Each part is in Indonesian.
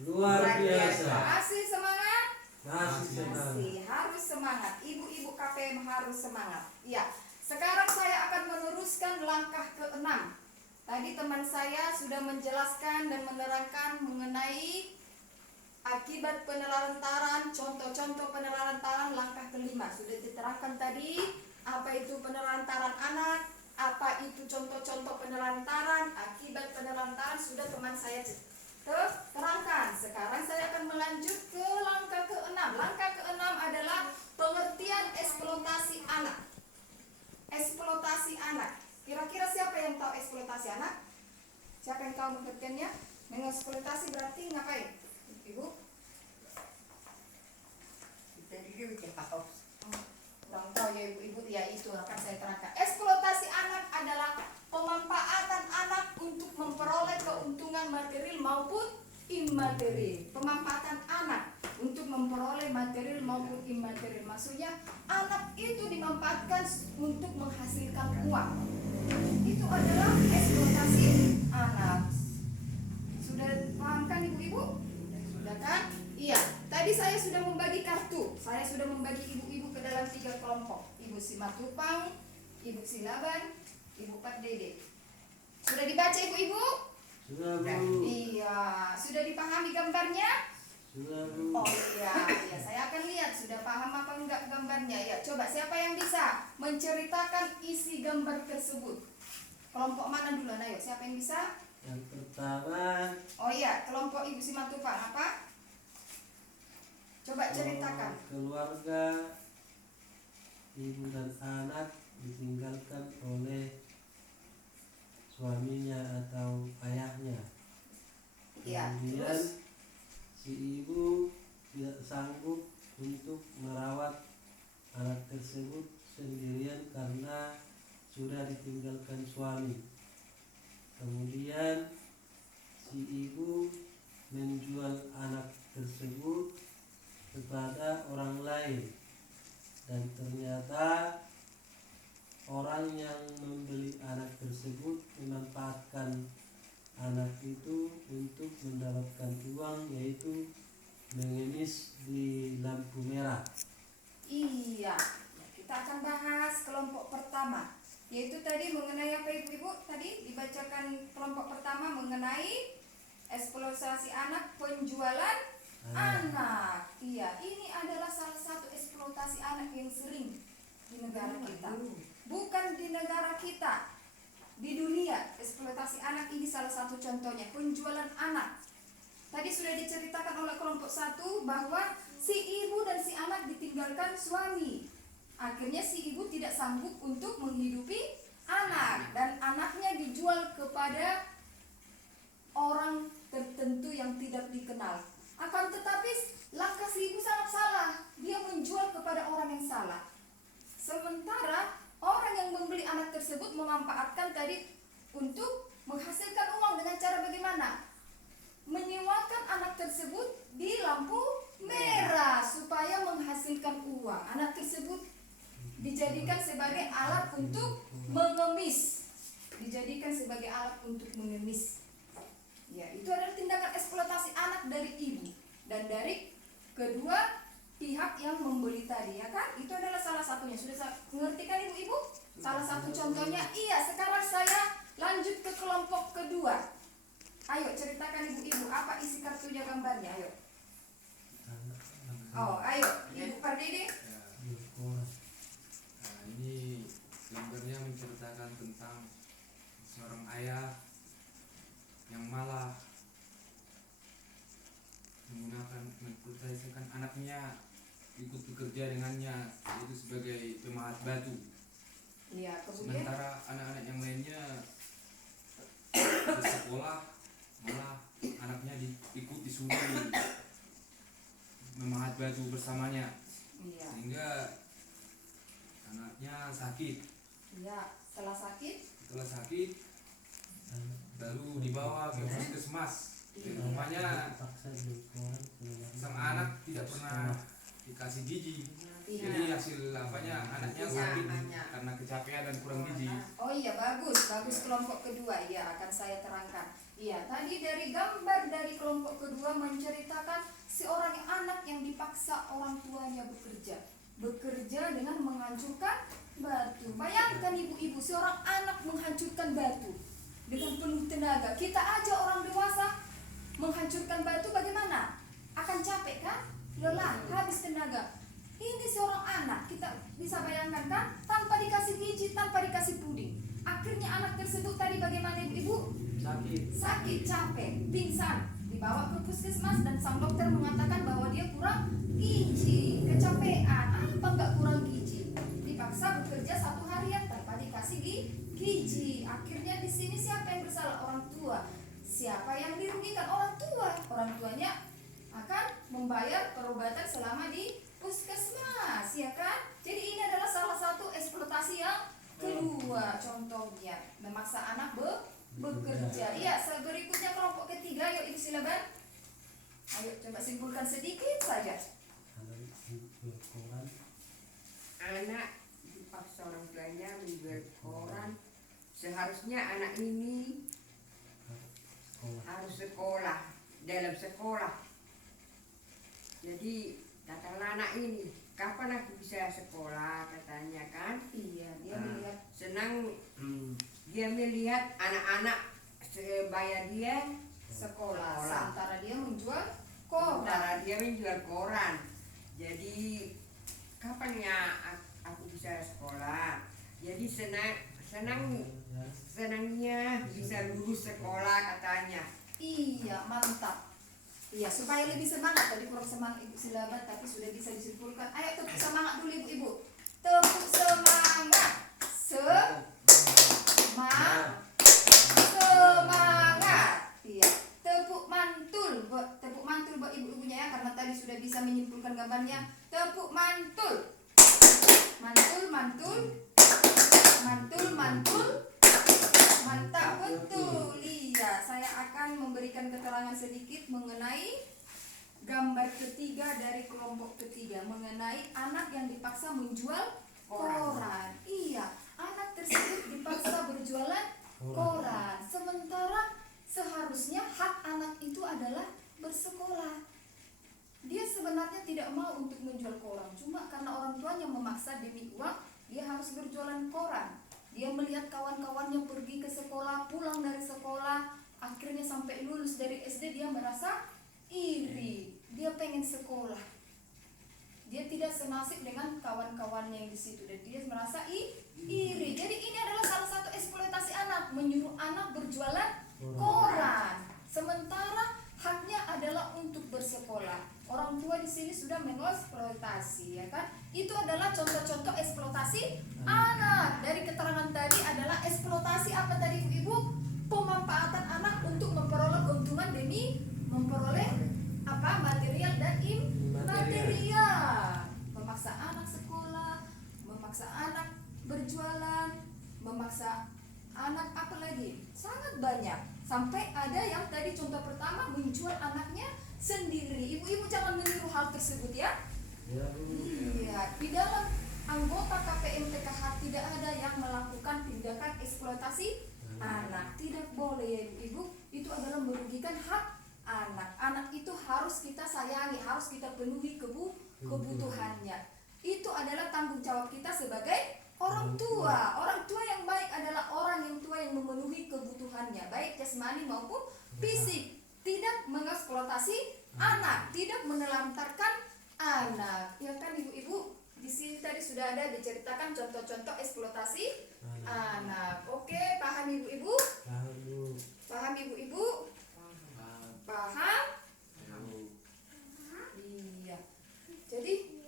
Luar biasa. Masih semangat? Masih. Harus semangat. Ibu-ibu KPM harus semangat. Ya. Sekarang saya akan meneruskan langkah ke-6. Tadi teman saya sudah menjelaskan dan menerangkan mengenai akibat penelantaran, contoh-contoh penelantaran langkah ke-5. Sudah diterangkan tadi apa itu penelantaran anak, apa itu contoh-contoh penelantaran, akibat penelantaran sudah teman saya terangkan. Sekarang saya akan melanjut ke langkah ke-6. Langkah ke-6 adalah pengertian eksploitasi anak. Eksploitasi anak. Kira-kira siapa yang tahu eksploitasi anak? Siapa yang tahu pengertiannya? Mengeksploitasi berarti ngapain? Ibu? Kurang tahu ya ibu-ibu, ya itu akan saya terangkan. Eksploitasi anak adalah pemanfaatan anak untuk memperoleh keuntungan material maupun imaterial. Pemanfaatan anak untuk memperoleh material maupun imaterial. Maksudnya anak itu dimanfaatkan untuk menghasilkan uang. Itu adalah eksploitasi anak. Sudah paham kan ibu-ibu? Sudah kan? Iya. Tadi saya sudah membagi kartu. Saya sudah membagi ibu-ibu ke dalam 3 kelompok. Ibu Simatupang, Ibu Silaban, Ibu Pak Dede. Sudah dibaca ibu-ibu? Sudah, Bu. Iya. Sudah dipahami gambarnya? Sudah, Bu. Oh iya. Saya akan lihat sudah paham apa enggak gambarnya. Ya, coba siapa yang bisa menceritakan isi gambar tersebut? Kelompok mana dulu? Ayo, siapa yang bisa? Yang pertama. Oh iya, kelompok Ibu Simatupang apa? Coba ceritakan. Keluarga ibu dan anak ditinggalkan oleh suaminya atau ayahnya. Iya, Kemudian terus? si ibu tidak sanggup untuk merawat anak tersebut sendirian karena sudah ditinggalkan suami. Kemudian si ibu menjual anak tersebut kepada orang lain, dan ternyata orang yang membeli anak tersebut memanfaatkan anak itu untuk mendapatkan uang, yaitu mengemis di lampu merah. Iya, kita akan bahas kelompok pertama, yaitu tadi mengenai apa ibu-ibu? Tadi dibacakan kelompok pertama mengenai eksploitasi anak, penjualan anak. Iya, ini adalah salah satu eksploitasi anak yang sering di negara kita. Bukan di negara kita, di dunia eksploitasi anak ini salah satu contohnya, penjualan anak. Tadi sudah diceritakan oleh kelompok 1 bahwa si ibu dan si anak ditinggalkan suami. Akhirnya si ibu tidak sanggup untuk menghidupi anak, dan anaknya dijual kepada orang tertentu yang tidak dikenal. Akan tetapi langkah si ibu sangat salah. Dia menjual kepada orang yang salah. Sementara orang yang membeli anak tersebut memanfaatkan tadi untuk menghasilkan uang dengan cara bagaimana? Menyewakan anak tersebut di lampu merah supaya menghasilkan uang. Anak tersebut dijadikan sebagai alat untuk mengemis. Dijadikan sebagai alat untuk mengemis. Ya, itu adalah tindakan eksploitasi anak dari ibu dan dari kedua pihak yang membeli tadi, ya kan? Itu adalah salah satunya. Sudah mengerti kan ibu-ibu? Salah satu contohnya. Iya, sekarang saya lanjut ke kelompok kedua. Ayo ceritakan ibu-ibu apa isi kartunya, gambarnya, ayo. Oh, ayo, Ibu Pardede. Ini gambarnya menceritakan tentang seorang ayah yang malah mengeksploitasikan anaknya ikut bekerja dengannya, yaitu sebagai pemahat batu. Iya, kemudian Sementara anak-anak yang lainnya bersekolah, malah anaknya ikut disuruh memahat batu bersamanya. iya. Sehingga anaknya sakit. Iya, setelah sakit lalu dibawa ke puskesmas. Rupanya sang anak tidak pernah dikasih gizi. Jadi hasil apanya anaknya sakit karena kecapean dan kurang gizi. Oh iya, bagus kelompok kedua. Iya, akan saya terangkan. Iya, tadi dari gambar dari kelompok kedua menceritakan seorang anak yang dipaksa orang tuanya bekerja dengan menghancurkan batu. Bayangkan ibu-ibu, seorang anak menghancurkan batu dengan penuh tenaga. Kita aja orang dewasa menghancurkan batu bagaimana? Akan capek kan? Lelah, habis tenaga. Ini seorang anak, kita bisa bayangkan kan? Tanpa dikasih biji, tanpa dikasih puding. Akhirnya anak tersebut tadi bagaimana ibu-ibu? Sakit, capek, pingsan, dibawa ke puskesmas dan sang dokter mengatakan bahwa dia kurang gizi, kecapean. Apa enggak kurang gizi? Dipaksa bekerja 1 harian tanpa dikasih gizi. Akhirnya di sini siapa yang bersalah? Orang tua. Siapa yang dirugikan? Orang tua. Orang tuanya akan membayar perobatan selama di puskesmas, ya kan? Jadi ini adalah salah satu eksploitasi yang kedua. Contohnya memaksa anak bekerja. Iya, berikutnya kelompok ketiga. Yuk ibu silakan. Ayo coba simpulkan sedikit saja. Anak dipaksa orang tuanya menjual koran. Seharusnya anak ini harus sekolah, dalam sekolah. Jadi kata anak ini, kapan aku bisa sekolah, katanya kan? Iya, dia melihat Senang dia melihat anak-anak sebaya dia sekolah, Sekolah. sementara dia menjual koran. sementara dia menjual koran. Jadi kapannya aku bisa sekolah? Jadi senangnya bisa lulus sekolah, katanya. Iya, mantap. Iya, supaya lebih semangat. Tadi kurang semangat ibu silaban, tapi sudah bisa disimpulkan. Ayo tepuk semangat dulu ibu-ibu. Tepuk semangat. Semangat. Iya. Tepuk mantul buat ibu-ibunya ya, karena tadi sudah bisa menyimpulkan gambarnya. Tepuk mantul. Mantul. Mantap, betul. Iya, saya akan memberikan keterangan sedikit mengenai gambar ketiga dari kelompok ketiga, mengenai anak yang dipaksa menjual koran. Iya, anak tersebut dipaksa berjualan koran. Sementara seharusnya hak anak itu adalah bersekolah. Dia sebenarnya tidak mau untuk menjual koran, cuma karena orang tuanya memaksa demi uang, dia harus berjualan koran. Dia melihat kawan-kawannya pergi ke sekolah, pulang dari sekolah, akhirnya sampai lulus dari SD, dia merasa iri. Dia pengen sekolah. Dia tidak senasib dengan kawan-kawannya yang di situ, dan dia merasa iri. Jadi ini adalah salah satu eksploitasi anak, menyuruh anak berjualan koran, sementara haknya adalah untuk bersekolah. Orang tua di sini sudah mengeksploitasi, ya kan? Itu adalah contoh-contoh eksploitasi anak. Dari keterangan tadi adalah eksploitasi apa tadi ibu? Pemanfaatan anak untuk memperoleh keuntungan demi memperoleh apa? Material dan immaterial. Memaksa anak sekolah, memaksa anak berjualan, memaksa anak apa lagi? Sangat banyak. Sampai ada yang tadi contoh pertama menjual anaknya sendiri. Ibu-ibu jangan meniru hal tersebut ya. Iya, di dalam anggota KPM PKH tidak ada yang melakukan tindakan eksploitasi anak. Tidak boleh ya ibu-ibu. Itu adalah merugikan hak anak. Anak itu harus kita sayangi, harus kita penuhi kebutuhannya. Itu adalah tanggung jawab kita sebagai orang tua. Orang tua yang baik adalah orang yang tua yang memenuhi kebutuhannya, baik jasmani maupun fisik. Tidak mengeksploitasi anak, tidak menelantarkan anak. Ya kan ibu-ibu? Di sini tadi sudah ada diceritakan contoh-contoh eksploitasi anak. Oke, paham ibu-ibu? Paham ibu-ibu? Paham? Iya. Jadi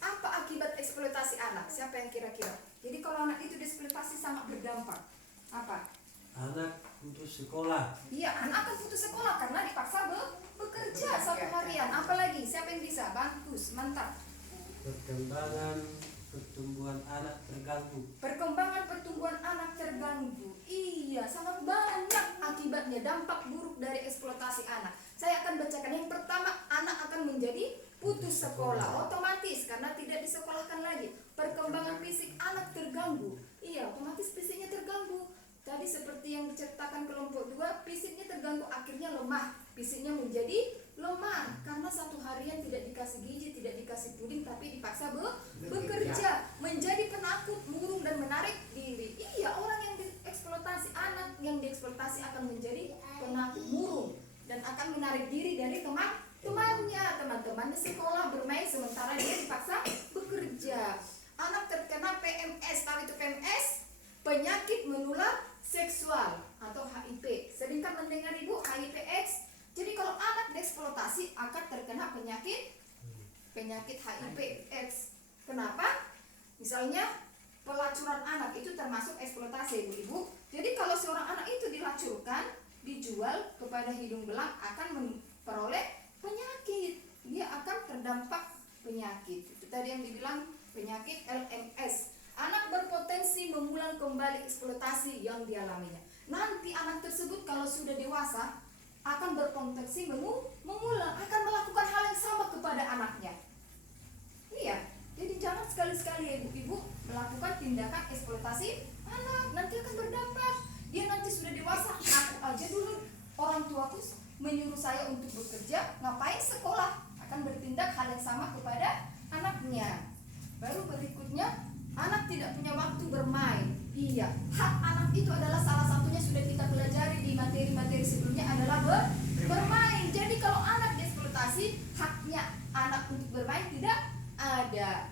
apa akibat eksploitasi anak? Siapa yang kira-kira? Jadi kalau anak itu dieksploitasi sangat berdampak. Apa? Anak putus sekolah. Iya, anak akan putus sekolah karena dipaksa bekerja 1 harian. Apalagi? Siapa yang bisa? Bagus, mantap. Perkembangan pertumbuhan anak terganggu. Perkembangan pertumbuhan anak terganggu. Iya, sangat banyak akibatnya, dampak buruk dari eksploitasi anak. Saya akan bacakan. Yang pertama, anak akan menjadi putus sekolah otomatis karena tidak disekolahkan lagi. Perkembangan fisik anak terganggu. Iya, otomatis fisiknya terganggu. Tadi seperti yang diceritakan kelompok 2, akhirnya lemah, fisiknya menjadi lemah karena satu harian tidak dikasih gizi, tidak dikasih puding, tapi dipaksa bekerja, menjadi penakut, murung dan menarik diri. Iya, orang yang dieksploitasi, anak yang dieksploitasi akan menjadi penakut, murung dan akan menarik diri dari teman-temannya sekolah bermain sementara dia dipaksa bekerja. Anak terkena PMS, tahu itu PMS? Penyakit menular seksual atau HIV. Seringkan mendengar ibu HIV/AIDS. Jadi kalau anak dieksploitasi akan terkena penyakit HIV/AIDS. Kenapa? Misalnya pelacuran anak itu termasuk eksploitasi ibu-ibu. Jadi kalau seorang anak itu dilacurkan, dijual kepada hidung belang akan memperoleh penyakit. Dia akan terdampak penyakit. Itu tadi yang dibilang penyakit LMS. Anak berpotensi mengulang kembali eksploitasi yang dialaminya. Nanti anak tersebut kalau sudah dewasa akan berpotensi mengulang, akan melakukan hal yang sama kepada anaknya. Iya, jadi jangan sekali-sekali ya ibu-ibu melakukan tindakan eksploitasi anak, nanti akan berdampak. Dia nanti sudah dewasa, aku aja dulu orang tuaku menyuruh saya untuk bekerja, ngapain sekolah, akan bertindak hal yang sama kepada anaknya. Baru berikutnya, anak tidak punya waktu bermain. Iya, hak anak itu adalah salah satunya sudah kita pelajari di materi-materi sebelumnya adalah bermain. Jadi kalau anak dieksploitasi, haknya anak untuk bermain tidak ada.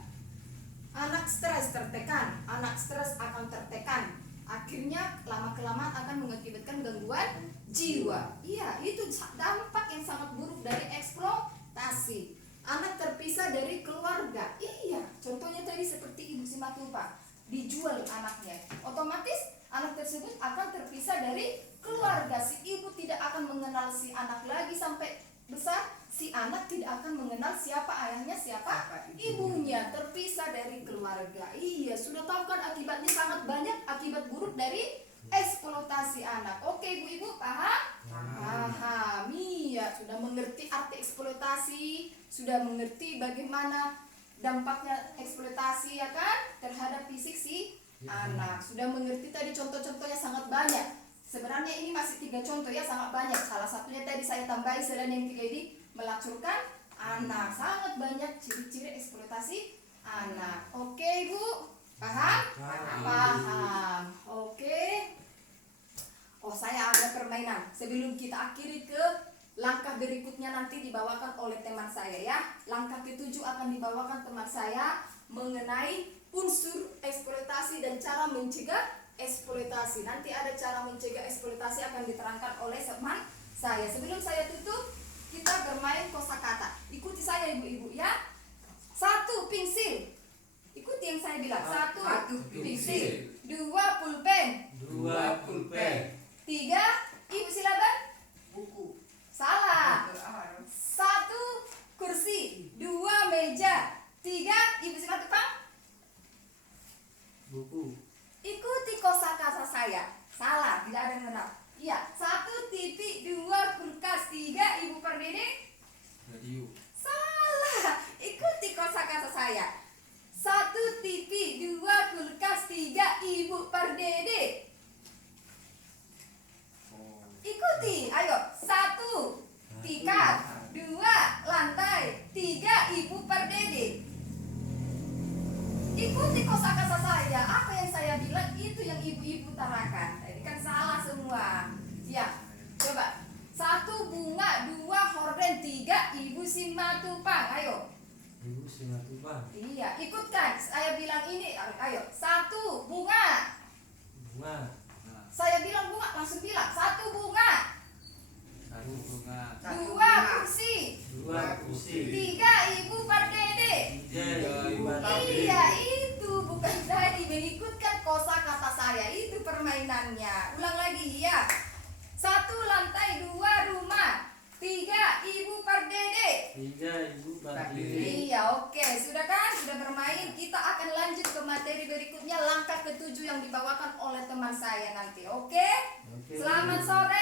Anak stres tertekan, anak stres akan tertekan. Akhirnya lama-kelamaan akan mengakibatkan gangguan jiwa. Iya, itu dampak yang sangat buruk dari eksploitasi. Anak terpisah dari keluarga. Iya, contohnya tadi seperti Ibu Simatupa, dijual anaknya, otomatis anak tersebut akan terpisah dari keluarga. Si ibu tidak akan mengenal si anak lagi sampai besar, si anak tidak akan mengenal siapa ayahnya, siapa ibunya, terpisah dari keluarga. Iya, sudah tahu kan akibatnya sangat banyak, akibat buruk dari eksploitasi anak. Oke ibu-ibu, paham? Paham. Iya, sudah mengerti arti eksploitasi, sudah mengerti bagaimana dampaknya eksploitasi ya kan terhadap fisik si anak. Sudah mengerti tadi contoh-contohnya sangat banyak. Sebenarnya ini masih 3 contoh ya, sangat banyak. Salah satunya tadi saya tambahi selain yang 3 ini, melacurkan anak. Sangat banyak ciri-ciri eksploitasi anak. Oke ibu, paham? Paham. Oke. Oh, saya ada permainan sebelum kita akhiri ke langkah berikutnya, nanti dibawakan oleh teman saya ya. Langkah ke-7 akan dibawakan teman saya mengenai unsur eksploitasi dan cara mencegah eksploitasi. Nanti ada cara mencegah eksploitasi akan diterangkan oleh teman saya. Sebelum saya tutup, kita bermain kosakata. Ikuti saya ibu-ibu ya. 1 pensil. Ikuti yang saya bilang. 1 pensil. 2 pulpen. 2 pulpen. 3 ibu silakan. Buku. Salah. 1 kursi. 2 meja. 3 ibu silakan Pak. Buku. Ikuti kosakata saya. Salah, tidak ada yang benar. Iya, 1 TV, 2 kulkas, 3 ibu perdede. Radio. Salah. Ikuti kosakata saya. 1 TV, 2 kulkas, 3 ibu perdede. Oh. Ikuti, ayo. 1 tikar, 2 lantai, 3 ibu perdede. Ikuti kosakata saya. Apa yang saya bilang itu yang ibu-ibu utarakan. Tadi kan salah semua. Ya, coba. 1 bunga, 2 horden, 3 ibu simatupang. Ayo. Ibu Simatupang. Iya, ikutkan. Saya bilang ini. Ayo. 1 bunga. Bunga. Nah, Saya bilang bunga, langsung bilang. 1 bunga. 1 bunga. 2 kursi. 2 kursi. 3 ibu perdede. 3 ibu Iya, itu bukan tadi mengikutkan kosakata saya. Itu permainannya. Ulang lagi ya. 1 lantai, 2 rumah, 3 ibu perdede. 3 ibu perdede. Iya, oke. Sudah kan? Sudah bermain. Kita akan lanjut ke materi berikutnya, langkah ke-7 yang dibawakan oleh teman saya nanti. Oke? Oke. Selamat sore.